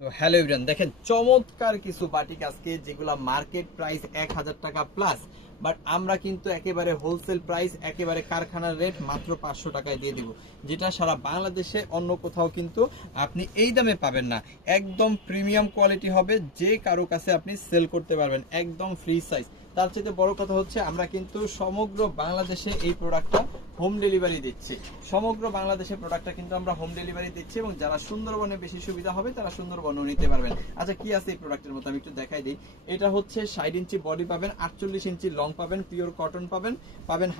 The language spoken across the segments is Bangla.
তো হ্যালো এভরিওয়ান, দেখেন চমৎকার কিছু বাটিক আজকে যেগুলা মার্কেট প্রাইস 1000 টাকা প্লাস, বাট আমরা কিন্তু একেবারে হোলসেল প্রাইস, একেবারে কারখানার রেট মাত্র 500 টাকায় দিয়ে দিব, যেটা সারা বাংলাদেশে অন্য কোথাও কিন্তু আপনি এই দামে পাবেন না। একদম প্রিমিয়াম কোয়ালিটি হবে, যে কারো কাছে আপনি সেল করতে পারবেন, একদম ফ্রি সাইজ। তার চেয়ে বড় কথা হচ্ছে আমরা কিন্তু সমগ্র বাংলাদেশে এই প্রোডাক্টটা হোম ডেলিভারি দিচ্ছি। সমগ্র বাংলাদেশে প্রোডাক্টটা কিন্তু আমরা হোম ডেলিভারি দিচ্ছি, এবং যারা সুন্দরবনে বেশি সুবিধা হবে তারা সুন্দরবনেও নিতে পারবেন। আচ্ছা, কি আছে এই প্রোডাক্টের মধ্যে আমি একটু দেখাই দিই। এটা হচ্ছে 60 ইঞ্চি বডি পাবেন, 48 ইঞ্চি লং পাবেন, পিওর কটন পাবেন,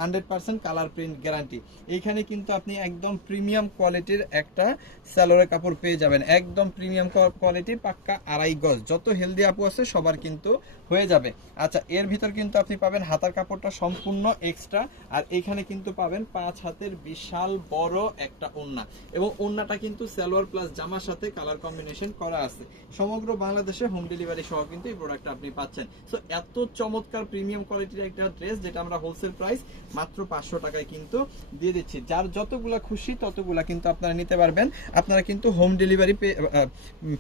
100% কালার প্রিন্ট গ্যারান্টি। এইখানে কিন্তু আপনি একদম প্রিমিয়াম কোয়ালিটির একটা সালোয়ারের কাপড় পেয়ে যাবেন, একদম প্রিমিয়াম কোয়ালিটির, পাক্কা আড়াই গজ। যত হেলদি আপু আছে সবার কিন্তু হয়ে যাবে। আচ্ছা, এর ভিতর কিন্তু আপনি পাবেন হাতার কাপড়টা সম্পূর্ণ এক্সট্রা, আর এখানে কিন্তু পাবেন 5 হাতের বিশাল বড় একটা ওড়না, এবং ওড়নাটা কিন্তু সালোয়ার প্লাস জামার সাথে কালার কম্বিনেশন করা আছে। সমগ্র বাংলাদেশে হোম ডেলিভারি সহ কিন্তু এই প্রোডাক্টটা আপনি পাচ্ছেন। সো এত চমৎকার প্রিমিয়াম কোয়ালিটির একটা ড্রেস, যেটা আমরা হোলসেল প্রাইস মাত্র 500 টাকায় কিন্তু দিয়ে দিচ্ছি। যার যতগুলা খুশি ততগুলা কিন্তু আপনারা নিতে পারবেন, আপনারা কিন্তু হোম ডেলিভারি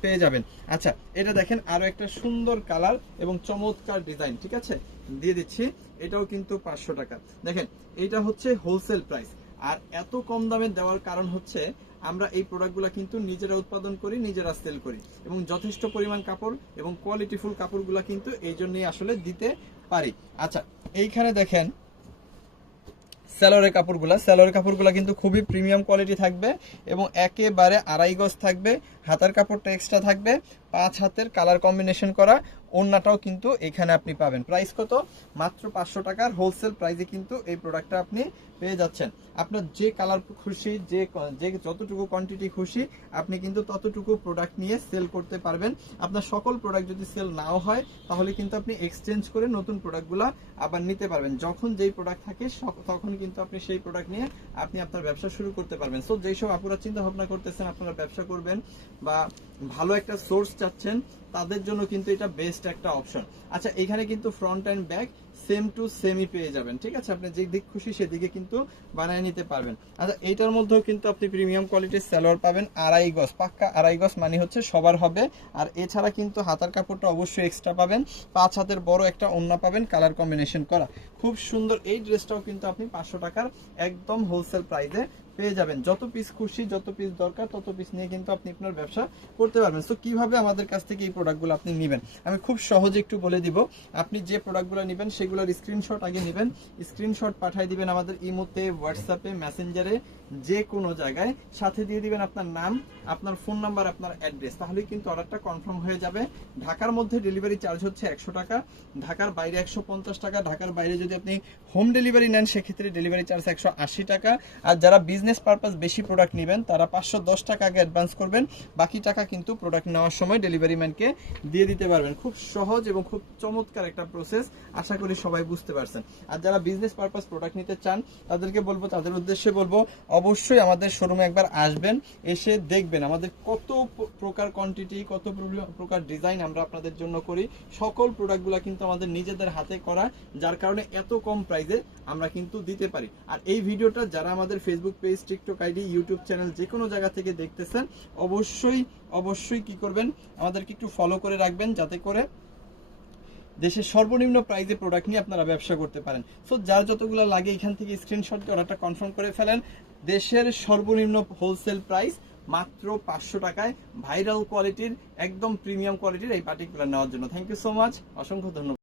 পেয়ে যাবেন। আচ্ছা, এটা দেখেন আরো একটা সুন্দর কালার এবং চমৎকার ডিজাইন, ঠিক আছে, দিয়ে দিচ্ছি। এটাও কিন্তু 500 টাকা। দেখেন, এটা হচ্ছে হোলসেল প্রাইস, আর এত কম দামে দেওয়ার কারণ হচ্ছে আমরা এই প্রোডাক্টগুলো কিন্তু নিজেরা উৎপাদন করি, নিজেরা সেল করি, এবং যথেষ্ট পরিমাণ কাপড় এবং কোয়ালিটিফুল কাপড়গুলো কিন্তু এই জন্যই আসলে দিতে পারি। আচ্ছা, এইখানে দেখেন স্যালোয়ারের কাপড়গুলা কিন্তু খুবই প্রিমিয়াম কোয়ালিটি থাকবে, এবং একেবারে আড়াই গজ থাকবে। হাতার কাপড়টা এক্সট্রা থাকবে, 5 হাতের কালার কম্বিনেশন করা। ওড়নাটাও কিন্তু এখানে আপনি পাবেন। প্রাইস কত? মাত্র 500 টাকার হোলসেল প্রাইসে কিন্তু এই প্রোডাক্টটা আপনি পেয়ে যাচ্ছেন। আপনার যে কালার খুশি, যে যতটুকু কোয়ান্টিটি খুশি, আপনি কিন্তু ততটুকু প্রোডাক্ট নিয়ে সেল করতে পারবেন। আপনার সকল প্রোডাক্ট যদি সেল নাও হয়, তাহলে কিন্তু আপনি এক্সচেঞ্জ করে নতুন প্রোডাক্টগুলো আবার নিতে পারবেন। যখন যেই প্রোডাক্ট থাকে তখন কিন্তু আপনি সেই প্রোডাক্ট নিয়ে আপনি আপনার ব্যবসা শুরু করতে পারবেন। সো যেই সব আপুরা চিন্তা ভাবনা করতেছেন আপনারা ব্যবসা করবেন বা ভালো একটা সোর্স চাচ্ছেন, তাদের জন্য কিন্তু এটা বেস্ট একটা অপশন। আচ্ছা, এখানে কিন্তু front and back same to সেমই পেয়ে যাবেন, ঠিক আছে, আপনি যে দিক খুশি সেদিকে কিন্তু বানিয়ে নিতে পারবেন। আচ্ছা, এইটার মধ্যেও কিন্তু আপনি প্রিমিয়াম কোয়ালিটির সালোয়ার পাবেন, আড়াই গজ, পাক্কা আড়াই গজ, মানে হচ্ছে সবার হবে। আর এছাড়া কিন্তু হাতার কাপড়টা অবশ্যই এক্সট্রা পাবেন, 5 হাতের বড় একটা ওড়না পাবেন, কালার কম্বিনেশন করা, খুব সুন্দর। এই ড্রেসটাও কিন্তু আপনি 500 টাকার একদম হোলসেল প্রাইসে পেয়ে যাবেন। যত পিস খুশি, যত পিস দরকার তত পিস নিয়ে কিন্তু আপনি আপনার ব্যবসা করতে পারবেন। সো কিভাবে আমাদের কাছ থেকে এই প্রোডাক্টগুলো আপনি নেবেন, আমি খুব সহজে একটু বলে দিব। আপনি যে প্রোডাক্টগুলো নেবেন সেগুলোর স্ক্রিনশট আগে নেবেন, স্ক্রিনশট পাঠিয়ে দিবেন আমাদের ইমোতে, হোয়াটসঅ্যাপে, মেসেঞ্জারে, যে কোনো জায়গায়, সাথে দিয়ে দিবেন আপনার নাম, আপনার ফোন নাম্বার, আপনার অ্যাড্রেস, তাহলেই কিন্তু অর্ডারটা কনফার্ম হয়ে যাবে। ঢাকার মধ্যে ডেলিভারি চার্জ হচ্ছে 100 টাকা, ঢাকার বাইরে 150 টাকা। ঢাকার বাইরে যদি আপনি হোম ডেলিভারি নেন সেক্ষেত্রে ডেলিভারি চার্জ 180 টাকা। আর যারা বিজনেস পারপাস বেশি প্রোডাক্ট নেবেন তারা 510 টাকা আগে অ্যাডভান্স করবেন, বাকি টাকা কিন্তু প্রোডাক্ট নেওয়ার সময় ডেলিভারি ম্যানকে দিয়ে দিতে পারবেন। খুব সহজ এবং খুব চমৎকার একটা প্রসেস, আশা করি সবাই বুঝতে পারছেন। আর যারা বিজনেস পারপাস প্রোডাক্ট নিতে চান তাদেরকে বলবো, তাদের উদ্দেশ্যে বলবো, অবশ্যই আমাদের শোরুমে একবার আসবেন, এসে দেখবেন আমাদের কত প্রকার কোয়ান্টিটি, কত প্রকার ডিজাইন আমরা আপনাদের জন্য করি। সকল প্রোডাক্টগুলো কিন্তু আমাদের নিজেদের হাতে করা, যার কারণে এত কম প্রাইসে আমরা কিন্তু দিতে পারি। আর এই ভিডিওটা যারা আমাদের Facebook page, TikTok ID, YouTube channel যে কোনো জায়গা থেকে দেখতেছেন, অবশ্যই কি করবেন, আমাদেরকে একটু ফলো করে রাখবেন, যাতে করে দেশের সর্বনিম্ন প্রাইসে প্রোডাক্ট নিয়ে আপনারা ব্যবসা করতে পারেন। সো যার যতগুলো লাগে এখান থেকে স্ক্রিনশট দিয়ে অর্ডারটা কনফার্ম করে ফেলেন। দেশের সর্বনিম্ন হোলসেল প্রাইস মাত্র 500 টাকায় ভাইরাল কোয়ালিটির, একদম প্রিমিয়াম কোয়ালিটির এই পার্টিকুলার নেওয়ার জন্য থ্যাংক ইউ সো মাচ, অসংখ্য ধন্যবাদ।